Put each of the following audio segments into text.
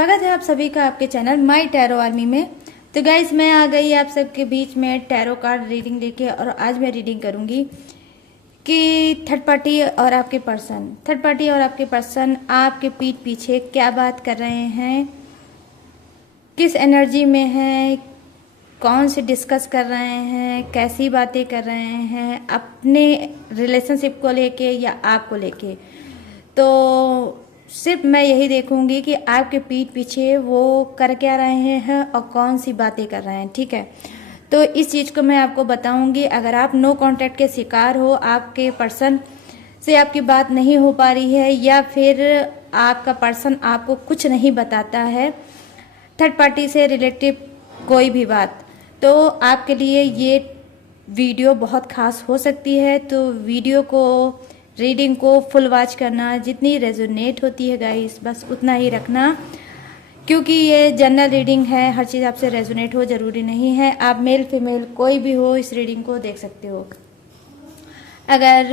स्वागत है आप सभी का आपके चैनल माई टैरो आर्मी में। तो गाइस मैं आ गई आप सबके बीच में टैरो कार्ड रीडिंग लेके, और आज मैं रीडिंग करूंगी कि थर्ड पार्टी और आपके पर्सन आपके पीठ पीछे क्या बात कर रहे हैं, किस एनर्जी में है, कौन से डिस्कस कर रहे हैं, कैसी बातें कर रहे हैं अपने रिलेशनशिप को लेके या आपको लेके। तो सिर्फ मैं यही देखूंगी कि आपके पीठ पीछे वो कर क्या रहे हैं और कौन सी बातें कर रहे हैं, ठीक है। तो इस चीज़ को मैं आपको बताऊंगी। अगर आप नो कांटेक्ट के शिकार हो, आपके पर्सन से आपकी बात नहीं हो पा रही है, या फिर आपका पर्सन आपको कुछ नहीं बताता है, थर्ड पार्टी से रिलेटिव कोई भी बात, तो आपके लिए ये वीडियो बहुत खास हो सकती है। तो वीडियो को, रीडिंग को फुल वॉच करना, जितनी रेजोनेट होती है गाइस बस उतना ही रखना, क्योंकि ये जनरल रीडिंग है, हर चीज़ आपसे रेजोनेट हो जरूरी नहीं है। आप मेल फीमेल कोई भी हो इस रीडिंग को देख सकते हो। अगर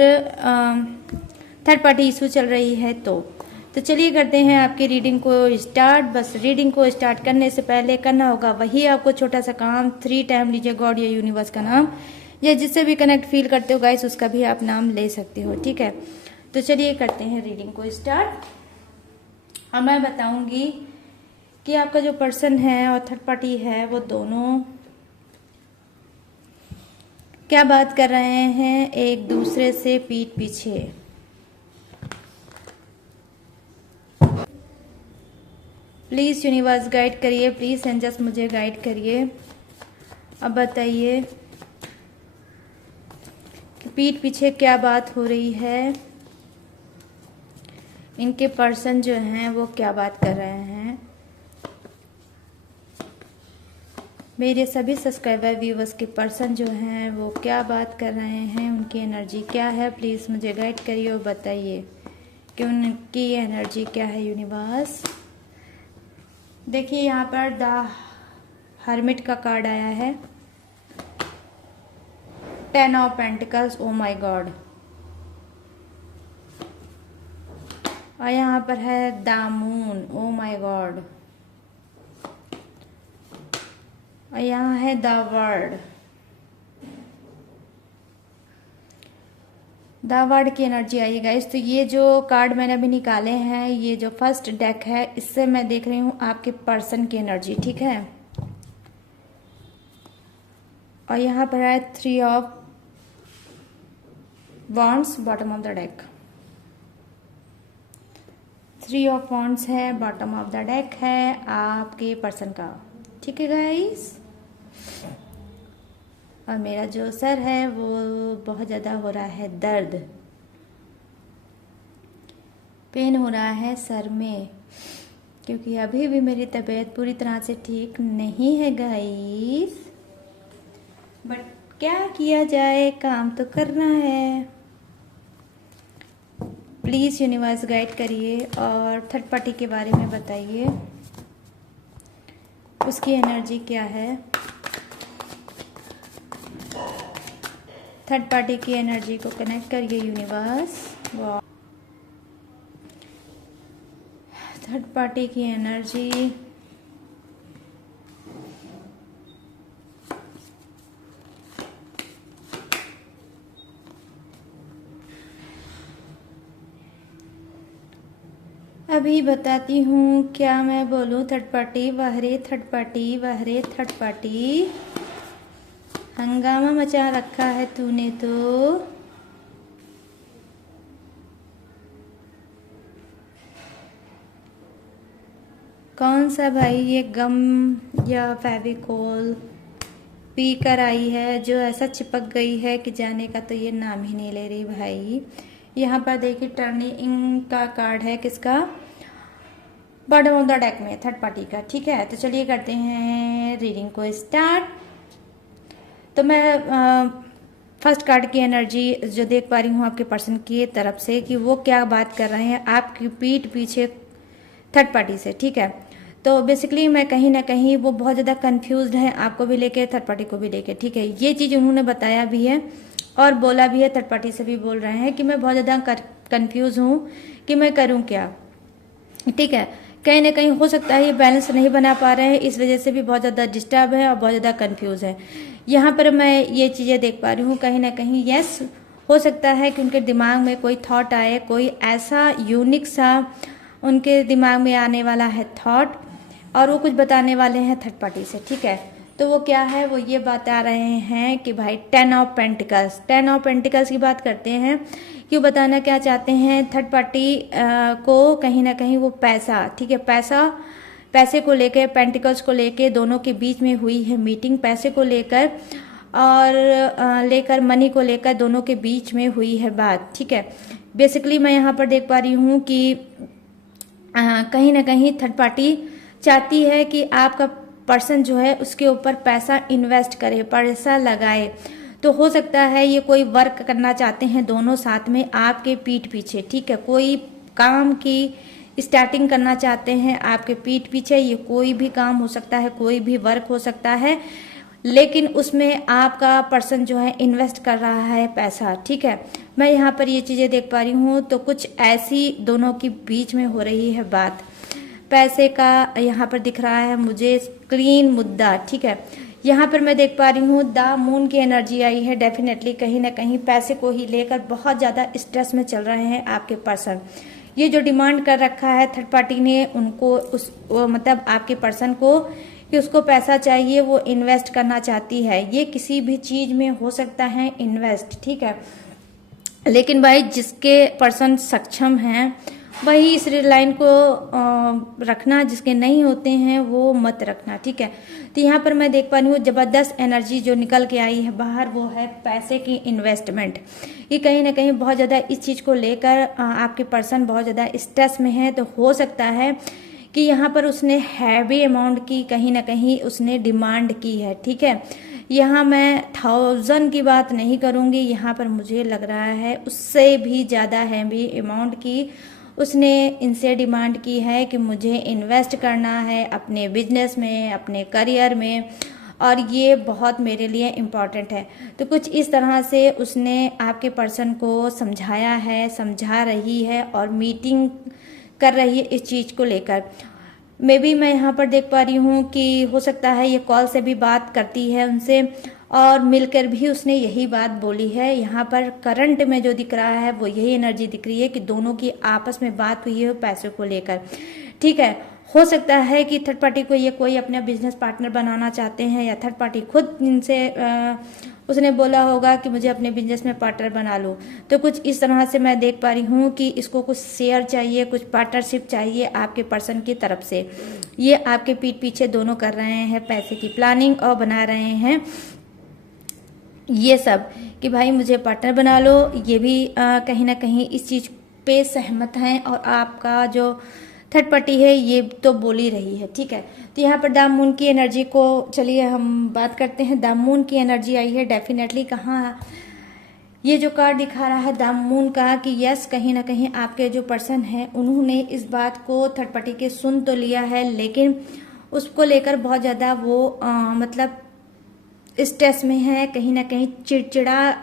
थर्ड पार्टी इशू चल रही है तो चलिए करते हैं आपकी रीडिंग को स्टार्ट। बस रीडिंग को स्टार्ट करने से पहले करना होगा वही आपको छोटा सा काम, 3 टाइम लीजिए गॉड या यूनिवर्स का नाम, या जिससे भी कनेक्ट फील करते हो गाइस उसका भी आप नाम ले सकते हो, ठीक है। तो चलिए करते हैं रीडिंग को स्टार्ट। और मैं बताऊंगी कि आपका जो पर्सन है और थर्ड पार्टी है वो दोनों क्या बात कर रहे हैं एक दूसरे से पीठ पीछे। प्लीज़ यूनिवर्स गाइड करिए, प्लीज़ एंजल्स मुझे गाइड करिए। अब बताइए कि पीठ पीछे क्या बात हो रही है, इनके पर्सन जो हैं वो क्या बात कर रहे हैं। मेरे सभी सब्सक्राइबर व्यूवर्स के पर्सन जो हैं वो क्या बात कर रहे हैं, उनकी एनर्जी क्या है, प्लीज़ मुझे गाइड करिए और बताइए कि उनकी एनर्जी क्या है यूनिवर्स। देखिए यहाँ पर द हर्मिट का कार्ड आया है, 10 of pentacles, oh my God. और यहाँ पर है the moon, oh my God. और यहाँ है द वर्ड। द वर्ड की एनर्जी आई गाइस। तो ये जो कार्ड मैंने अभी निकाले हैं, ये जो फर्स्ट डेक है, इससे मैं देख रही हूँ आपके पर्सन की एनर्जी, ठीक है। और यहाँ पर है 3 of wands, bottom of the deck. 3 of wands है, बॉटम ऑफ द डेक है आपके पर्सन का, ठीक है गाइस। और मेरा जो सर है वो बहुत ज़्यादा हो रहा है दर्द, पेन हो रहा है सर में, क्योंकि अभी भी मेरी तबीयत पूरी तरह से ठीक नहीं है गाइस। बट क्या किया जाए, काम तो करना है। प्लीज़ यूनिवर्स गाइड करिए और थर्ड पार्टी के बारे में बताइए, उसकी एनर्जी क्या है। थर्ड पार्टी की एनर्जी को कनेक्ट करिए यूनिवर्स। थर्ड पार्टी की एनर्जी, अभी बताती हूँ क्या मैं बोलूँ। थर्ड पार्टी वाहरे, थर्ड पार्टी वाहरे, थर्ड पार्टी हंगामा मचा रखा है तूने तो। कौन सा भाई ये गम या फेविकोल पी कर आई है जो ऐसा चिपक गई है कि जाने का तो ये नाम ही नहीं ले रही भाई। यहाँ पर देखिए टर्निंग का कार्ड है, किसका, बॉटम ऑफ द डेक में, थर्ड पार्टी का, ठीक है। तो चलिए करते हैं रीडिंग को स्टार्ट। तो मैं फर्स्ट कार्ड की एनर्जी जो देख पा रही हूँ आपके पर्सन की तरफ से कि वो क्या बात कर रहे हैं आपकी पीठ पीछे थर्ड पार्टी से, ठीक है। तो बेसिकली मैं कहीं ना कहीं वो बहुत ज़्यादा कंफ्यूज्ड हैं आपको भी लेके, थर्ड पार्टी को भी लेके, ठीक है। ये चीज़ उन्होंने बताया भी है और बोला भी है, थर्ड पार्टी से भी बोल रहे हैं कि मैं बहुत ज़्यादा कंफ्यूज हूँ कि मैं करूँ क्या, ठीक है। कहीं ना कहीं हो सकता है ये बैलेंस नहीं बना पा रहे हैं, इस वजह से भी बहुत ज़्यादा डिस्टर्ब है और बहुत ज़्यादा कंफ्यूज है। यहाँ पर मैं ये चीज़ें देख पा रही हूँ, कहीं ना कहीं यस हो सकता है कि उनके दिमाग में कोई थॉट आए, कोई ऐसा यूनिक सा उनके दिमाग में आने वाला है थॉट, और वो कुछ बताने वाले हैं थर्ड पार्टी से, ठीक है। तो वो क्या है, वो ये बता रहे हैं कि भाई 10 ऑफ पेंटिकल्स की बात करते हैं कि वो बताना क्या चाहते हैं थर्ड पार्टी को, कहीं ना कहीं वो पैसा, ठीक है, पैसे को लेकर, पेंटिकल्स को लेकर दोनों के बीच में हुई है मीटिंग, पैसे को लेकर और मनी को लेकर दोनों के बीच में हुई है बात, ठीक है। बेसिकली मैं यहाँ पर देख पा रही हूँ कि कहीं ना कहीं थर्ड पार्टी चाहती है कि आपका पर्सन जो है उसके ऊपर पैसा इन्वेस्ट करे, पैसा लगाए। तो हो सकता है ये कोई वर्क करना चाहते हैं दोनों साथ में आपके पीठ पीछे, ठीक है, कोई काम की स्टार्टिंग करना चाहते हैं आपके पीठ पीछे। ये कोई भी काम हो सकता है, कोई भी वर्क हो सकता है, लेकिन उसमें आपका पर्सन जो है इन्वेस्ट कर रहा है पैसा, ठीक है। मैं यहाँ पर ये चीज़ें देख पा रही हूँ, तो कुछ ऐसी दोनों के बीच में हो रही है बात, पैसे का यहाँ पर दिख रहा है मुझे क्लीन मुद्दा, ठीक है। यहाँ पर मैं देख पा रही हूँ द मून की एनर्जी आई है, डेफिनेटली कहीं ना कहीं पैसे को ही लेकर बहुत ज़्यादा स्ट्रेस में चल रहे हैं आपके पर्सन। ये जो डिमांड कर रखा है थर्ड पार्टी ने उनको, मतलब आपके पर्सन को, कि उसको पैसा चाहिए, वो इन्वेस्ट करना चाहती है। ये किसी भी चीज में हो सकता है इन्वेस्ट, ठीक है, लेकिन भाई जिसके पर्सन सक्षम हैं वही इस लाइन को रखना, जिसके नहीं होते हैं वो मत रखना, ठीक है। तो यहाँ पर मैं देख पा रही हूँ जबरदस्त एनर्जी जो निकल के आई है बाहर, वो है पैसे की इन्वेस्टमेंट। ये कहीं ना कहीं बहुत ज़्यादा इस चीज़ को लेकर आपके पर्सन बहुत ज़्यादा स्ट्रेस में है। तो हो सकता है कि यहाँ पर उसने हैवी अमाउंट की कहीं ना कहीं उसने डिमांड की है, ठीक है। यहाँ मैं 1000 की बात नहीं करूँगी, यहाँ पर मुझे लग रहा है उससे भी ज़्यादा हैवी अमाउंट की उसने इनसे डिमांड की है कि मुझे इन्वेस्ट करना है अपने बिजनेस में, अपने करियर में, और ये बहुत मेरे लिए इम्पॉर्टेंट है। तो कुछ इस तरह से उसने आपके पर्सन को समझाया है, समझा रही है और मीटिंग कर रही है इस चीज़ को लेकर। मे बी मैं यहाँ पर देख पा रही हूँ कि हो सकता है ये कॉल से भी बात करती है उनसे, और मिलकर भी उसने यही बात बोली है। यहाँ पर करंट में जो दिख रहा है वो यही एनर्जी दिख रही है कि दोनों की आपस में बात हुई है पैसों को लेकर, ठीक है। हो सकता है कि थर्ड पार्टी को ये कोई अपना बिजनेस पार्टनर बनाना चाहते हैं, या थर्ड पार्टी खुद इनसे उसने बोला होगा कि मुझे अपने बिजनेस में पार्टनर बना लो। तो कुछ इस तरह से मैं देख पा रही हूँ कि इसको कुछ शेयर चाहिए, कुछ पार्टनरशिप चाहिए आपके पर्सन की तरफ से। ये आपके पीठ पीछे दोनों कर रहे हैं पैसे की प्लानिंग और बना रहे हैं ये सब कि भाई मुझे पार्टनर बना लो। ये भी कहीं ना कहीं इस चीज़ पे सहमत हैं, और आपका जो थर्ड पार्टी है ये तो बोल ही रही है, ठीक है। तो यहाँ पर द मून की एनर्जी को चलिए हम बात करते हैं। द मून की एनर्जी आई है डेफिनेटली, कहाँ ये जो कार्ड दिखा रहा है द मून का, कि यस कहीं ना कहीं आपके जो पर्सन है उन्होंने इस बात को थर्ड पार्टी के सुन तो लिया है, लेकिन उसको लेकर बहुत ज़्यादा वो मतलब स्ट्रेस में है, कहीं ना कहीं चिड़चिड़ा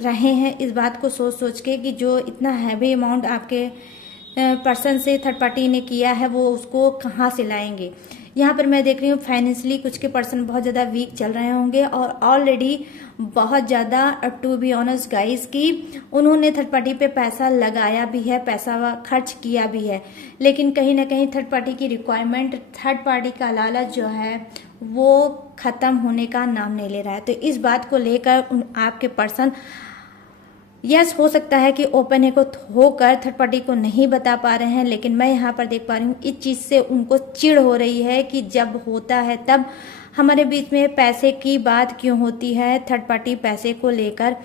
रहे हैं इस बात को सोच सोच के कि जो इतना हैवी अमाउंट आपके पर्सन से थर्ड पार्टी ने किया है वो उसको कहाँ से लाएंगे। यहाँ पर मैं देख रही हूँ फाइनेंशियली कुछ के पर्सन बहुत ज़्यादा वीक चल रहे होंगे, और ऑलरेडी बहुत ज़्यादा टू बी ऑनेस्ट गाइस की उन्होंने थर्ड पार्टी पे पैसा लगाया भी है, पैसा खर्च किया भी है, लेकिन कहीं ना कहीं थर्ड पार्टी की रिक्वायरमेंट, थर्ड पार्टी का लालच जो है वो ख़त्म होने का नाम नहीं ले रहा है। तो इस बात को लेकर आपके पर्सन यस हो सकता है कि ओपन है को होकर थर्ड पार्टी को नहीं बता पा रहे हैं, लेकिन मैं यहाँ पर देख पा रही हूँ इस चीज़ से उनको चिढ़ हो रही है कि जब होता है तब हमारे बीच में पैसे की बात क्यों होती है, थर्ड पार्टी पैसे को लेकर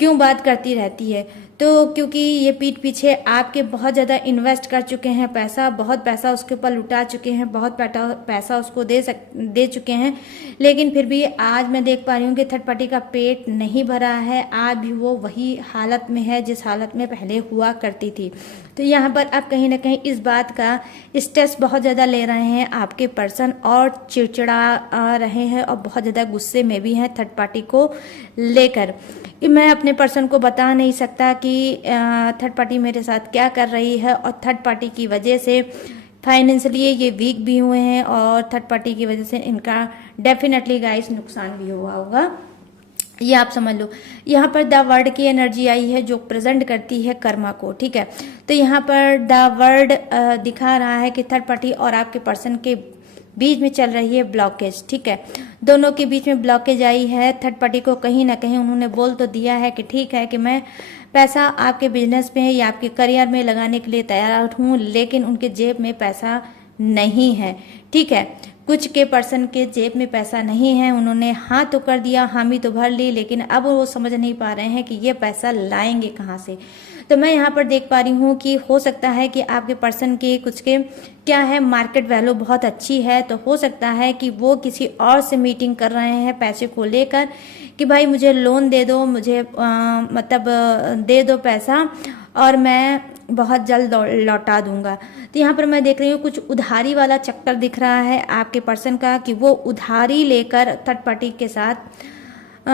क्यों बात करती रहती है। तो क्योंकि ये पीठ पीछे आपके बहुत ज़्यादा इन्वेस्ट कर चुके हैं पैसा, बहुत पैसा उसके ऊपर लुटा चुके हैं, बहुत पैसा उसको दे चुके हैं, लेकिन फिर भी आज मैं देख पा रही हूँ कि थर्ड पार्टी का पेट नहीं भरा है, आज भी वो वही हालत में है जिस हालत में पहले हुआ करती थी। तो यहाँ पर आप कहीं ना कहीं इस बात का स्ट्रेस बहुत ज़्यादा ले रहे हैं आपके पर्सन, और चिड़चिड़ा रहे हैं और बहुत ज़्यादा गुस्से में भी हैं थर्ड पार्टी को लेकर। मैं अपने पर्सन को बता नहीं सकता कि थर्ड पार्टी मेरे साथ क्या कर रही है, और थर्ड पार्टी की वजह से फाइनेंशियली ये वीक भी हुए हैं, और थर्ड पार्टी की वजह से इनका डेफिनेटली गाइस नुकसान भी हुआ होगा, ये आप समझ लो। यहाँ पर द वर्ड की एनर्जी आई है जो प्रेजेंट करती है कर्मा को, ठीक है। तो यहाँ पर द वर्ड दिखा रहा है कि थर्ड पार्टी और आपके पर्सन के बीच में चल रही है ब्लॉकेज, ठीक है। दोनों के बीच में ब्लॉकेज आई है। थर्ड पार्टी को कहीं ना कहीं उन्होंने बोल तो दिया है कि ठीक है कि मैं पैसा आपके बिजनेस में या आपके करियर में लगाने के लिए तैयार हूँ, लेकिन उनके जेब में पैसा नहीं है, ठीक है। कुछ के पर्सन के जेब में पैसा नहीं है, उन्होंने हाँ तो कर दिया, हामी तो भर ली, लेकिन अब वो समझ नहीं पा रहे हैं कि ये पैसा लाएंगे कहाँ से। तो मैं यहाँ पर देख पा रही हूँ कि हो सकता है कि आपके पर्सन के कुछ के क्या है, मार्केट वैल्यू बहुत अच्छी है, तो हो सकता है कि वो किसी और से मीटिंग कर रहे हैं पैसे को लेकर कि भाई मुझे लोन दे दो, मुझे मतलब दे दो पैसा और मैं बहुत जल्द लौटा दूंगा। तो यहाँ पर मैं देख रही हूँ कुछ उधारी वाला चक्कर दिख रहा है आपके पर्सन का, कि वो उधारी लेकर थर्ड पार्टी के साथ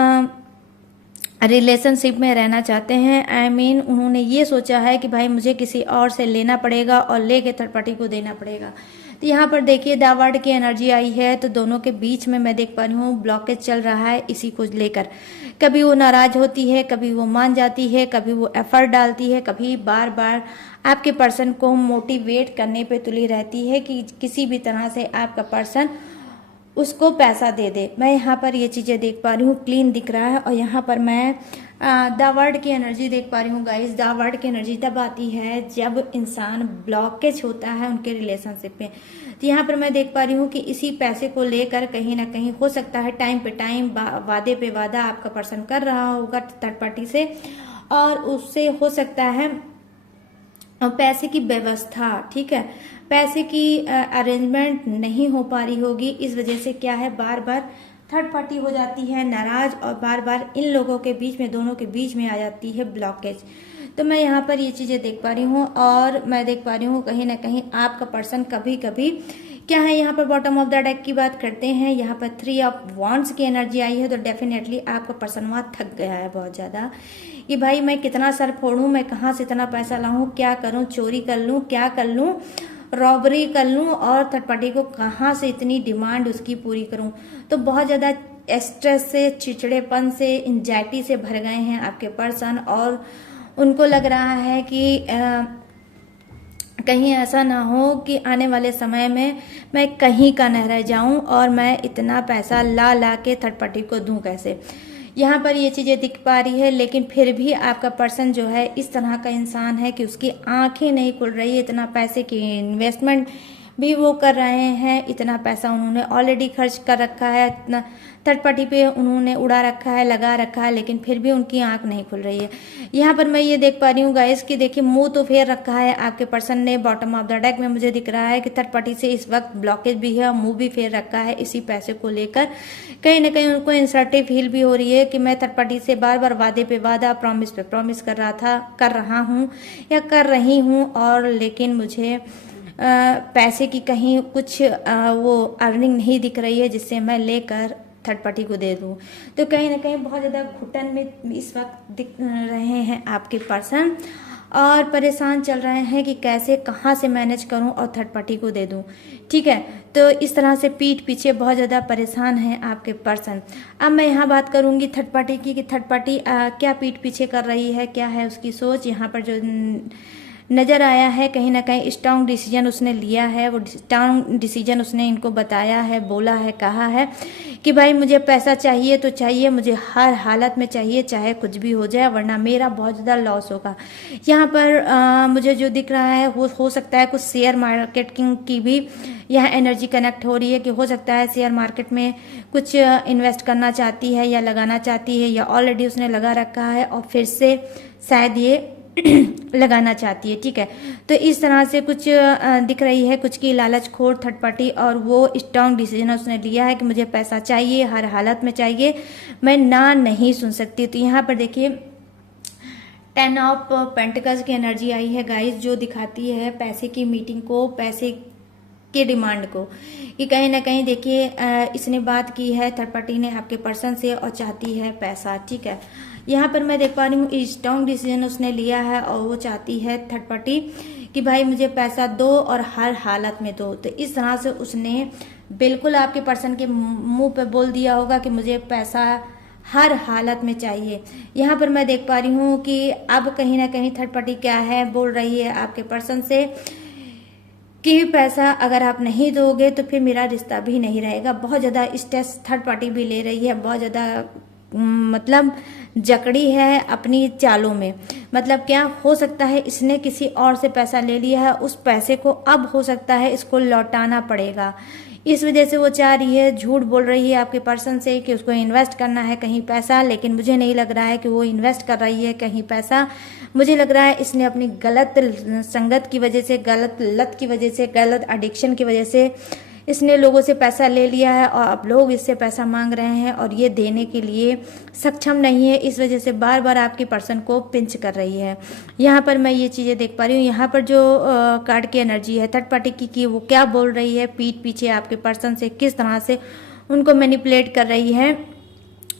रिलेशनशिप में रहना चाहते हैं। आई मीन उन्होंने ये सोचा है कि भाई मुझे किसी और से लेना पड़ेगा और लेके थर्ड पार्टी को देना पड़ेगा। तो यहाँ पर देखिए द वर्ड की एनर्जी आई है, तो दोनों के बीच में मैं देख पा रही हूँ ब्लॉकेज चल रहा है इसी को लेकर। कभी वो नाराज होती है, कभी वो मान जाती है, कभी वो एफर्ट डालती है, कभी बार बार आपके पर्सन को मोटिवेट करने पे तुली रहती है कि किसी भी तरह से आपका पर्सन उसको पैसा दे दे। मैं यहाँ पर ये चीज़ें देख पा रही हूँ, क्लीन दिख रहा है। और यहाँ पर मैं द वर्ड की एनर्जी देख पा रही हूँ गाइस। द वर्ड की एनर्जी तब आती है जब इंसान ब्लॉकेज होता है उनके रिलेशनशिप में। तो यहाँ पर मैं देख पा रही हूँ कि इसी पैसे को लेकर कहीं ना कहीं हो सकता है टाइम पे टाइम वादे पे वादा आपका पर्सन कर रहा होगा थर्ड पार्टी से, और उससे हो सकता है पैसे की व्यवस्था, ठीक है, पैसे की अरेंजमेंट नहीं हो पा रही होगी। इस वजह से क्या है, बार बार थर्ड पार्टी हो जाती है नाराज, और बार बार इन लोगों के बीच में, दोनों के बीच में आ जाती है ब्लॉकेज। तो मैं यहाँ पर ये चीज़ें देख पा रही हूँ, और मैं देख पा रही हूँ कहीं ना कहीं आपका पर्सन कभी कभी क्या है, यहाँ पर बॉटम ऑफ द डेक की बात करते हैं, यहाँ पर 3 ऑफ वॉन्ड्स की एनर्जी आई है। तो डेफिनेटली आपका पर्सन वहाँ थक गया है बहुत ज़्यादा कि भाई मैं कितना सर फोड़ूं, मैं कहाँ से इतना पैसा लाऊं, क्या करूं, चोरी कर लूं, क्या कर लूं, रॉबरी कर लूं, और थर्ड पार्टी को कहाँ से इतनी डिमांड उसकी पूरी करूं। तो बहुत ज़्यादा स्ट्रेस से, चिड़चिड़ेपन से, एंजाइटी से भर गए हैं आपके पर्सन, और उनको लग रहा है कि कहीं ऐसा ना हो कि आने वाले समय में मैं कहीं का न रह जाऊं, और मैं इतना पैसा ला ला के थर्ड पार्टी को दूं कैसे। यहाँ पर ये चीज़ें दिख पा रही है, लेकिन फिर भी आपका पर्सन जो है इस तरह का इंसान है कि उसकी आंखें नहीं खुल रही है। इतना पैसे की इन्वेस्टमेंट भी वो कर रहे हैं, इतना पैसा उन्होंने ऑलरेडी खर्च कर रखा है, इतना थर्ड पार्टी पे उन्होंने उड़ा रखा है, लगा रखा है, लेकिन फिर भी उनकी आंख नहीं खुल रही है। यहाँ पर मैं ये देख पा रही हूँ गाइस कि देखिए मुंह तो फेर रखा है आपके पर्सन ने। बॉटम ऑफ द डेक में मुझे दिख रहा है कि थर्ड पार्टी से इस वक्त ब्लॉकेज भी है, मुंह भी फेर रखा है इसी पैसे को लेकर। कहीं ना कहीं उनको इंसर्टिव फील भी हो रही है कि मैं थर्ड पार्टी से बार बार वादे पे वादा, प्रॉमिस पे प्रॉमिस कर रहा हूँ या कर रही हूँ, और लेकिन मुझे पैसे की कहीं कुछ वो अर्निंग नहीं दिख रही है जिससे मैं लेकर थर्ड पार्टी को दे दूं। तो कहीं ना कहीं बहुत ज़्यादा घुटन में इस वक्त दिख रहे हैं आपके पर्सन, और परेशान चल रहे हैं कि कैसे कहाँ से मैनेज करूं और थर्ड पार्टी को दे दूं, ठीक है। तो इस तरह से पीठ पीछे बहुत ज़्यादा परेशान हैं आपके पर्सन। अब मैं यहाँ बात करूंगी थर्ड पार्टी की कि थर्ड पार्टी क्या पीठ पीछे कर रही है, क्या है उसकी सोच। यहाँ पर जो नज़र आया है कहीं ना कहीं स्ट्रांग डिसीजन उसने लिया है, वो स्ट्रांग डिसीजन उसने इनको बताया है, बोला है, कहा है कि भाई मुझे पैसा चाहिए तो चाहिए, मुझे हर हालत में चाहिए, चाहे कुछ भी हो जाए, वरना मेरा बहुत ज़्यादा लॉस होगा। यहाँ पर मुझे जो दिख रहा है हो सकता है कुछ शेयर मार्केटिंग की भी यह एनर्जी कनेक्ट हो रही है, कि हो सकता है शेयर मार्केट में कुछ इन्वेस्ट करना चाहती है या लगाना चाहती है, या ऑलरेडी उसने लगा रखा है और फिर से शायद ये लगाना चाहती है, ठीक है। तो इस तरह से कुछ दिख रही है, कुछ की लालच खोर थर्ड पार्टी, और वो स्ट्रांग डिसीजन उसने लिया है कि मुझे पैसा चाहिए, हर हालत में चाहिए, मैं ना नहीं सुन सकती। तो यहाँ पर देखिए 10 ऑफ पेंटिकल्स की एनर्जी आई है गाइस, जो दिखाती है पैसे की मीटिंग को, पैसे के डिमांड को, कि कहीं ना कहीं देखिए इसने बात की है थर्ड पार्टी ने आपके पर्सन से और चाहती है पैसा। ठीक है, यहाँ पर मैं देख पा रही हूँ स्ट्रॉन्ग डिसीजन उसने लिया है और वो चाहती है थर्ड पार्टी कि भाई मुझे पैसा दो और हर हालत में दो। तो इस तरह से उसने बिल्कुल आपके पर्सन के मुंह पे बोल दिया होगा कि मुझे पैसा हर हालत में चाहिए। यहाँ पर मैं देख पा रही हूँ कि अब कहीं ना कहीं थर्ड पार्टी क्या है बोल रही है आपके पर्सन से कि पैसा अगर आप नहीं दोगे तो फिर मेरा रिश्ता भी नहीं रहेगा। बहुत ज्यादा स्ट्रेस थर्ड पार्टी भी ले रही है, बहुत ज्यादा मतलब जकड़ी है अपनी चालों में। मतलब क्या हो सकता है इसने किसी और से पैसा ले लिया है, उस पैसे को अब हो सकता है इसको लौटाना पड़ेगा। इस वजह से वो चाह रही है, झूठ बोल रही है आपके पर्सन से कि उसको इन्वेस्ट करना है कहीं पैसा, लेकिन मुझे नहीं लग रहा है कि वो इन्वेस्ट कर रही है कहीं पैसा। मुझे लग रहा है इसने अपनी गलत संगत की वजह से, गलत लत की वजह से, गलत एडिक्शन की वजह से इसने लोगों से पैसा ले लिया है और अब लोग इससे पैसा मांग रहे हैं और ये देने के लिए सक्षम नहीं है। इस वजह से बार बार आपके पर्सन को पिंच कर रही है। यहाँ पर मैं ये चीज़ें देख पा रही हूँ। यहाँ पर जो कार्ड की एनर्जी है थर्ड पार्टी की वो क्या बोल रही है पीठ पीछे आपके पर्सन से, किस तरह से उनको मैनिपुलेट कर रही है,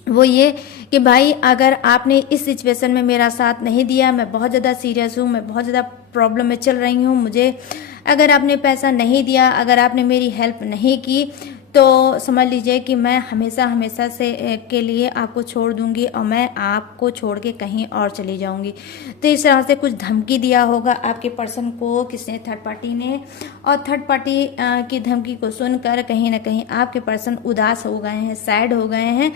वो ये कि भाई अगर आपने इस सिचुएशन में मेरा साथ नहीं दिया, मैं बहुत ज़्यादा सीरियस हूँ, मैं बहुत ज़्यादा प्रॉब्लम में चल रही हूँ, मुझे अगर आपने पैसा नहीं दिया, अगर आपने मेरी हेल्प नहीं की तो समझ लीजिए कि मैं हमेशा हमेशा से के लिए आपको छोड़ दूंगी और मैं आपको छोड़ के कहीं और चली जाऊंगी। तो इस तरह से कुछ धमकी दिया होगा आपके पर्सन को किसने, थर्ड पार्टी ने। और थर्ड पार्टी की धमकी को सुनकर कहीं ना कहीं आपके पर्सन उदास हो गए हैं, सैड हो गए हैं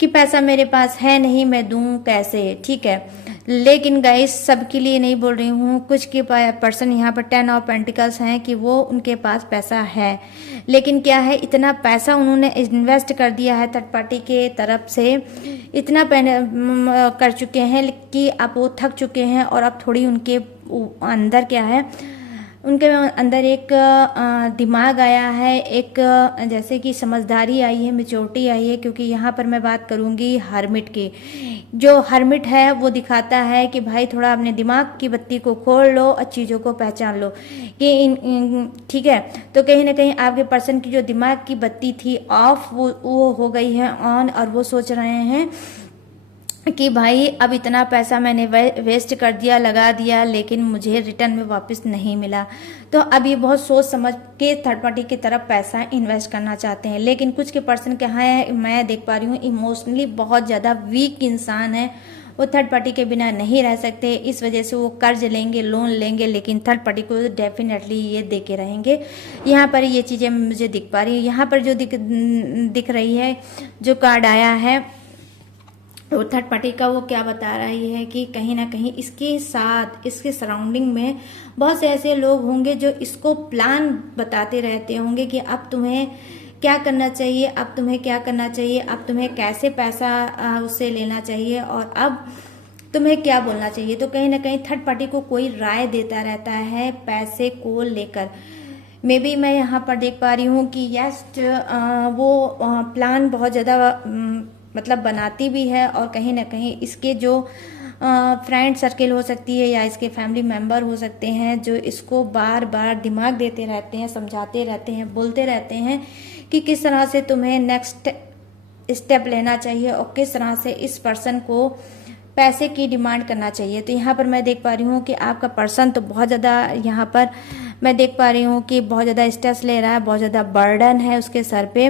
कि पैसा मेरे पास है नहीं, मैं दूं कैसे। ठीक है, लेकिन गाइस सबके लिए नहीं बोल रही हूँ, कुछ के पर्सन यहाँ पर 10 ऑफ पेंटिकल्स हैं कि वो उनके पास पैसा है, लेकिन क्या है इतना पैसा उन्होंने इन्वेस्ट कर दिया है थर्ड पार्टी के तरफ से, इतना कर चुके हैं कि अब वो थक चुके हैं और अब थोड़ी उनके अंदर क्या है, उनके अंदर एक दिमाग आया है, एक जैसे कि समझदारी आई है, मैच्योरिटी आई है। क्योंकि यहाँ पर मैं बात करूँगी हर्मिट की। जो हर्मिट है वो दिखाता है कि भाई थोड़ा अपने दिमाग की बत्ती को खोल लो और चीज़ों को पहचान लो कि ठीक है। तो कहीं ना कहीं आपके पर्सन की जो दिमाग की बत्ती थी ऑफ वो हो गई है ऑन, और वो सोच रहे हैं कि भाई अब इतना पैसा मैंने वेस्ट कर दिया, लगा दिया, लेकिन मुझे रिटर्न में वापस नहीं मिला। तो अब ये बहुत सोच समझ के थर्ड पार्टी की तरफ पैसा इन्वेस्ट करना चाहते हैं। लेकिन कुछ के पर्सन क्या है, मैं देख पा रही हूँ इमोशनली बहुत ज़्यादा वीक इंसान है, वो थर्ड पार्टी के बिना नहीं रह सकते। इस वजह से वो कर्ज लेंगे, लोन लेंगे, लेकिन थर्ड पार्टी को डेफिनेटली ये दे के रहेंगे। यहाँ पर ये चीज़ें मुझे दिख पा रही है। यहाँ पर जो दिख रही है, जो कार्ड आया है वो थर्ड पार्टी का, वो क्या बता रही है कि कहीं ना कहीं इसके साथ, इसके सराउंडिंग में बहुत से ऐसे लोग होंगे जो इसको प्लान बताते रहते होंगे कि अब तुम्हें क्या करना चाहिए, अब तुम्हें क्या करना चाहिए, अब तुम्हें कैसे पैसा उससे लेना चाहिए और अब तुम्हें क्या बोलना चाहिए। तो कहीं ना कहीं थर्ड पार्टी को कोई राय देता रहता है पैसे को लेकर। मे बी मैं यहाँ पर देख पा रही हूँ कि यस वो प्लान बहुत ज़्यादा मतलब बनाती भी है, और कहीं ना कहीं इसके जो फ्रेंड सर्किल हो सकती है या इसके फैमिली मेंबर हो सकते हैं जो इसको बार बार दिमाग देते रहते हैं, समझाते रहते हैं, बोलते रहते हैं कि किस तरह से तुम्हें नेक्स्ट स्टेप लेना चाहिए और किस तरह से इस पर्सन को पैसे की डिमांड करना चाहिए। तो यहाँ पर मैं देख पा रही हूँ कि आपका पर्सन तो बहुत ज़्यादा, यहाँ पर मैं देख पा रही हूँ कि बहुत ज़्यादा स्ट्रेस ले रहा है, बहुत ज़्यादा बर्डन है उसके सर पे,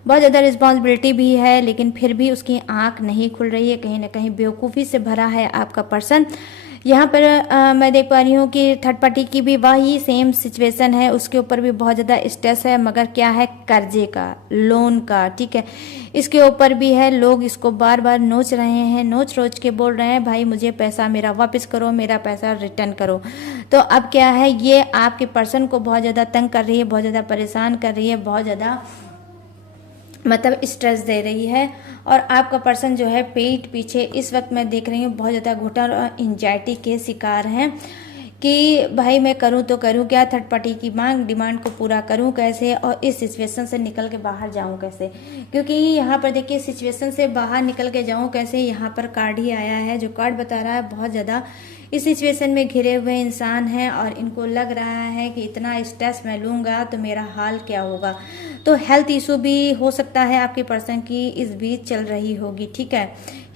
बहुत ज़्यादा रिस्पॉन्सिबिलिटी भी है, लेकिन फिर भी उसकी आंख नहीं खुल रही है। कहीं ना कहीं बेवकूफ़ी से भरा है आपका पर्सन। यहाँ पर मैं देख पा रही हूँ कि थर्ड पार्टी की भी वही सेम सिचुएशन है, उसके ऊपर भी बहुत ज़्यादा स्ट्रेस है, मगर क्या है, कर्जे का, लोन का। ठीक है, इसके ऊपर भी है, लोग इसको बार बार नोच रहे हैं, नोच रोच के बोल रहे हैं भाई मुझे पैसा मेरा वापस करो, मेरा पैसा रिटर्न करो। तो अब क्या है, ये आपके पर्सन को बहुत ज़्यादा तंग कर रही है, बहुत ज़्यादा परेशान कर रही है, बहुत ज़्यादा मतलब स्ट्रेस दे रही है। और आपका पर्सन जो है पीठ पीछे इस वक्त मैं देख रही हूँ बहुत ज़्यादा घुटन और एंजाइटी के शिकार हैं कि भाई मैं करूं तो करूं क्या, थर्ड पार्टी की मांग डिमांड को पूरा करूं कैसे, और इस सिचुएशन से निकल के बाहर जाऊं कैसे। क्योंकि यहाँ पर देखिए सिचुएशन से बाहर निकल के जाऊं कैसे, यहाँ पर कार्ड ही आया है जो कार्ड बता रहा है बहुत ज़्यादा इस सिचुएशन में घिरे हुए इंसान हैं और इनको लग रहा है कि इतना स्ट्रेस मैं लूँगा तो मेरा हाल क्या होगा। तो हेल्थ इशू भी हो सकता है आपके पर्सन की इस बीच चल रही होगी, ठीक है।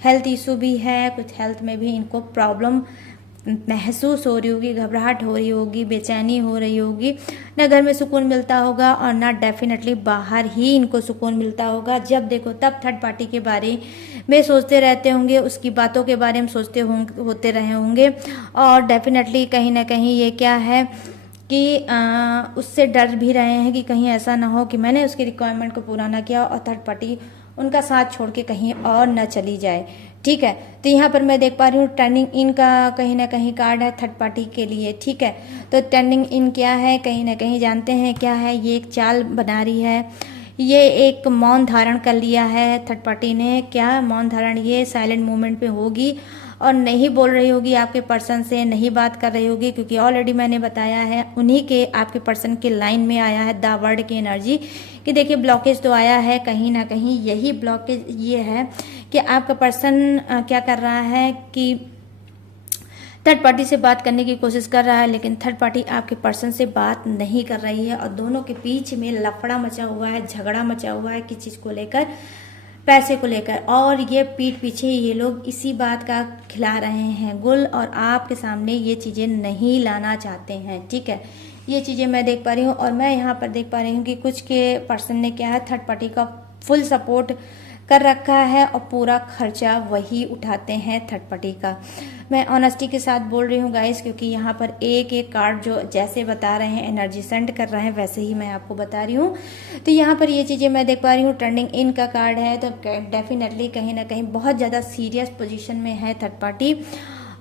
हेल्थ इशू भी है, कुछ हेल्थ में भी इनको प्रॉब्लम महसूस हो रही होगी, घबराहट हो रही होगी, बेचैनी हो रही होगी, ना घर में सुकून मिलता होगा और ना डेफिनेटली बाहर ही इनको सुकून मिलता होगा। जब देखो तब थर्ड पार्टी के बारे में सोचते रहते होंगे, उसकी बातों के बारे में सोचते होते रहे होंगे और डेफिनेटली कहीं ना कहीं ये क्या है कि उससे डर भी रहे हैं कि कहीं ऐसा ना हो कि मैंने उसकी रिक्वायरमेंट को पूरा ना किया और थर्ड पार्टी उनका साथ छोड़ के कहीं और न चली जाए, ठीक है। तो यहाँ पर मैं देख पा रही हूँ टर्निंग इन का कहीं ना कहीं कार्ड है थर्ड पार्टी के लिए, ठीक है। तो टर्निंग इन क्या है, कहीं ना कहीं जानते हैं क्या है, ये एक चाल बना रही है, ये एक मौन धारण कर लिया है थर्ड पार्टी ने। क्या मौन धारण, ये साइलेंट मूवमेंट पे होगी और नहीं बोल रही होगी आपके पर्सन से, नहीं बात कर रही होगी, क्योंकि ऑलरेडी मैंने बताया है उन्हीं के आपके पर्सन के लाइन में आया है द वर्ड की एनर्जी कि देखिए ब्लॉकेज तो आया है, कहीं ना कहीं यही ब्लॉकेज ये है कि आपका पर्सन क्या कर रहा है कि थर्ड पार्टी से बात करने की कोशिश कर रहा है, लेकिन थर्ड पार्टी आपके पर्सन से बात नहीं कर रही है और दोनों के बीच में लफड़ा मचा हुआ है, झगड़ा मचा हुआ है किस चीज़ को लेकर, पैसे को लेकर। और ये पीठ पीछे ये लोग इसी बात का खिला रहे हैं गुल और आपके सामने ये चीज़ें नहीं लाना चाहते हैं, ठीक है। ये चीज़ें मैं देख पा रही हूँ और मैं यहाँ पर देख पा रही हूँ कि कुछ के पर्सन ने क्या है थर्ड पार्टी का फुल सपोर्ट कर रखा है और पूरा खर्चा वही उठाते हैं थर्ड पार्टी का। मैं ऑनेस्टी के साथ बोल रही हूँ गाइस, क्योंकि यहाँ पर एक एक कार्ड जो जैसे बता रहे हैं एनर्जी सेंड कर रहे हैं वैसे ही मैं आपको बता रही हूँ। तो यहाँ पर ये चीज़ें मैं देख पा रही हूँ, टर्निंग इन का कार्ड है, तो डेफिनेटली कहीं ना कहीं बहुत ज़्यादा सीरियस पोजीशन में है थर्ड पार्टी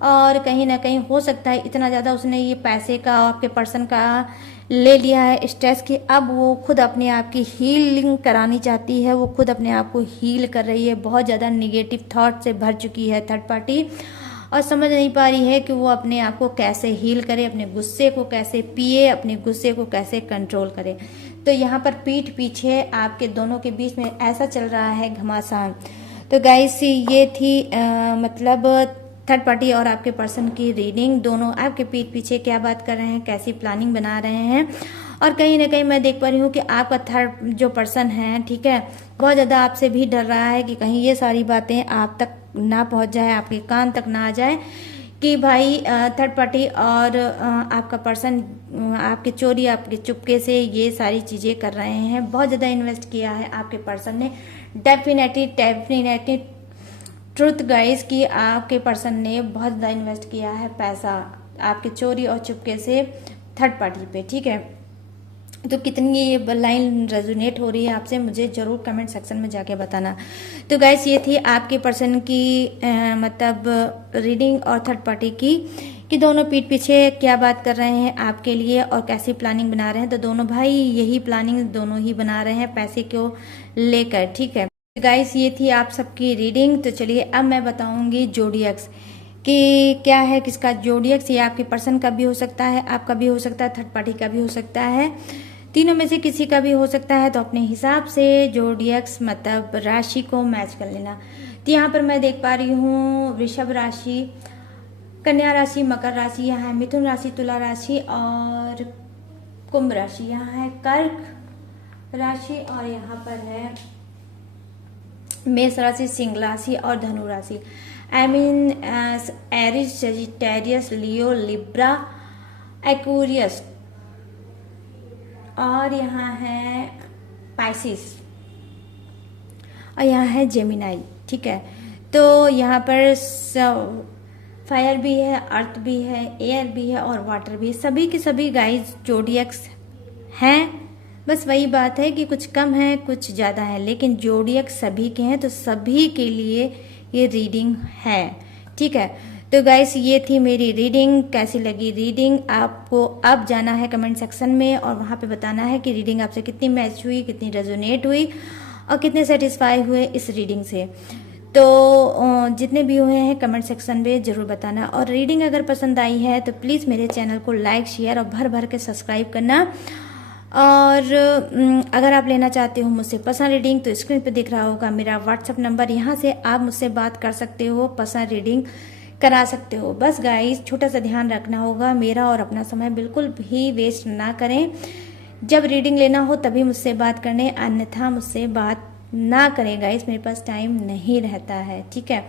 और कहीं ना कहीं हो सकता है इतना ज़्यादा उसने ये पैसे का आपके पर्सन का ले लिया है स्ट्रेस की, अब वो खुद अपने आप की हीलिंग करानी चाहती है, वो खुद अपने आप को हील कर रही है। बहुत ज़्यादा निगेटिव थॉट से भर चुकी है थर्ड पार्टी और समझ नहीं पा रही है कि वो अपने आप को कैसे हील करे, अपने गुस्से को कैसे पिए, अपने गुस्से को कैसे कंट्रोल करे। तो यहाँ पर पीठ पीछे आपके दोनों के बीच में ऐसा चल रहा है घमासान। तो गाइस ये थी मतलब थर्ड पार्टी और आपके पर्सन की रीडिंग, दोनों आपके पीठ पीछे क्या बात कर रहे हैं, कैसी प्लानिंग बना रहे हैं। और कहीं ना कहीं मैं देख पा रही हूँ कि आपका थर्ड जो पर्सन है, ठीक है, बहुत ज़्यादा आपसे भी डर रहा है कि कहीं ये सारी बातें आप तक ना पहुँच जाए, आपके कान तक ना आ जाए कि भाई थर्ड पार्टी और आपका पर्सन आपके चोरी आपके चुपके से ये सारी चीज़ें कर रहे हैं। बहुत ज़्यादा इन्वेस्ट किया है आपके पर्सन ने, डेफिनेटली ट्रुथ गाइस कि आपके पर्सन ने बहुत ज़्यादा इन्वेस्ट किया है पैसा आपके चोरी और चुपके से थर्ड पार्टी पे, ठीक है। तो कितनी ये लाइन रेजोनेट हो रही है आपसे मुझे ज़रूर कमेंट सेक्शन में जाके बताना। तो गाइस ये थी आपके पर्सन की मतलब रीडिंग और थर्ड पार्टी की कि दोनों पीठ पीछे क्या बात कर रहे हैं आपके लिए और कैसी प्लानिंग बना रहे हैं। तो दोनों भाई यही प्लानिंग दोनों ही बना रहे हैं पैसे को लेकर, ठीक है। गाइस ये थी आप सबकी रीडिंग। तो चलिए अब मैं बताऊंगी जोडियक्स कि क्या है किसका जोडियक्स। ये आपके पर्सन का भी हो सकता है, आपका भी हो सकता है, थर्ड पार्टी का भी हो सकता है, तीनों में से किसी का भी हो सकता है। तो अपने हिसाब से जोडियक्स मतलब राशि को मैच कर लेना। तो यहाँ पर मैं देख पा रही हूँ वृषभ राशि, कन्या राशि, मकर राशि, यहाँ है मिथुन राशि, तुला राशि और कुंभ राशि, यहाँ है कर्क राशि और यहाँ पर है मेष राशि, सिंह राशि और धनु राशि। I mean Aries, Sagittarius, Leo, Libra, Aquarius और यहाँ है पाइसिस और यहाँ है जेमिनाई, ठीक है। तो यहाँ पर फायर भी है, अर्थ भी है, एयर भी है और वाटर भी है। सभी के सभी गाइस जोडियक्स हैं। बस वही बात है कि कुछ कम है कुछ ज़्यादा है, लेकिन जोडियक सभी के हैं तो सभी के लिए ये रीडिंग है, ठीक है। तो गाइस ये थी मेरी रीडिंग। कैसी लगी रीडिंग आपको अब जाना है कमेंट सेक्शन में और वहाँ पे बताना है कि रीडिंग आपसे कितनी मैच हुई, कितनी रेजोनेट हुई और कितने सेटिस्फाई हुए इस रीडिंग से। तो जितने भी हुए हैं कमेंट सेक्शन में ज़रूर बताना, और रीडिंग अगर पसंद आई है तो प्लीज़ मेरे चैनल को लाइक शेयर और भर भर के सब्सक्राइब करना। और अगर आप लेना चाहते हो मुझसे पर्सनल रीडिंग तो स्क्रीन पे दिख रहा होगा मेरा व्हाट्सअप नंबर, यहाँ से आप मुझसे बात कर सकते हो, पर्सनल रीडिंग करा सकते हो। बस गाइस छोटा सा ध्यान रखना होगा, मेरा और अपना समय बिल्कुल भी वेस्ट ना करें। जब रीडिंग लेना हो तभी मुझसे बात करने, अन्यथा मुझसे बात ना करें गाइस, मेरे पास टाइम नहीं रहता है, ठीक है।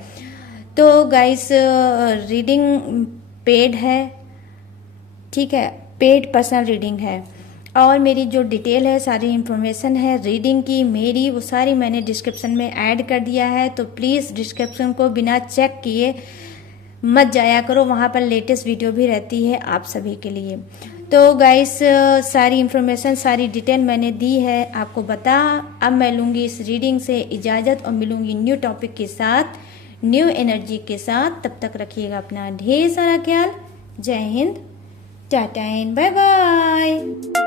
तो गाइस रीडिंग पेड है, ठीक है, पेड पर्सनल रीडिंग है, और मेरी जो डिटेल है, सारी इन्फॉर्मेशन है रीडिंग की मेरी, वो सारी मैंने डिस्क्रिप्शन में ऐड कर दिया है। तो प्लीज़ डिस्क्रिप्शन को बिना चेक किए मत जाया करो, वहाँ पर लेटेस्ट वीडियो भी रहती है आप सभी के लिए। तो गाइस सारी इन्फॉर्मेशन, सारी डिटेल मैंने दी है आपको बता। अब मैं लूँगी इस रीडिंग से इजाज़त और मिलूँगी न्यू टॉपिक के साथ, न्यू एनर्जी के साथ। तब तक रखिएगा अपना ढेर सारा ख्याल। जय हिंद, टाटा एंड बाय बाय।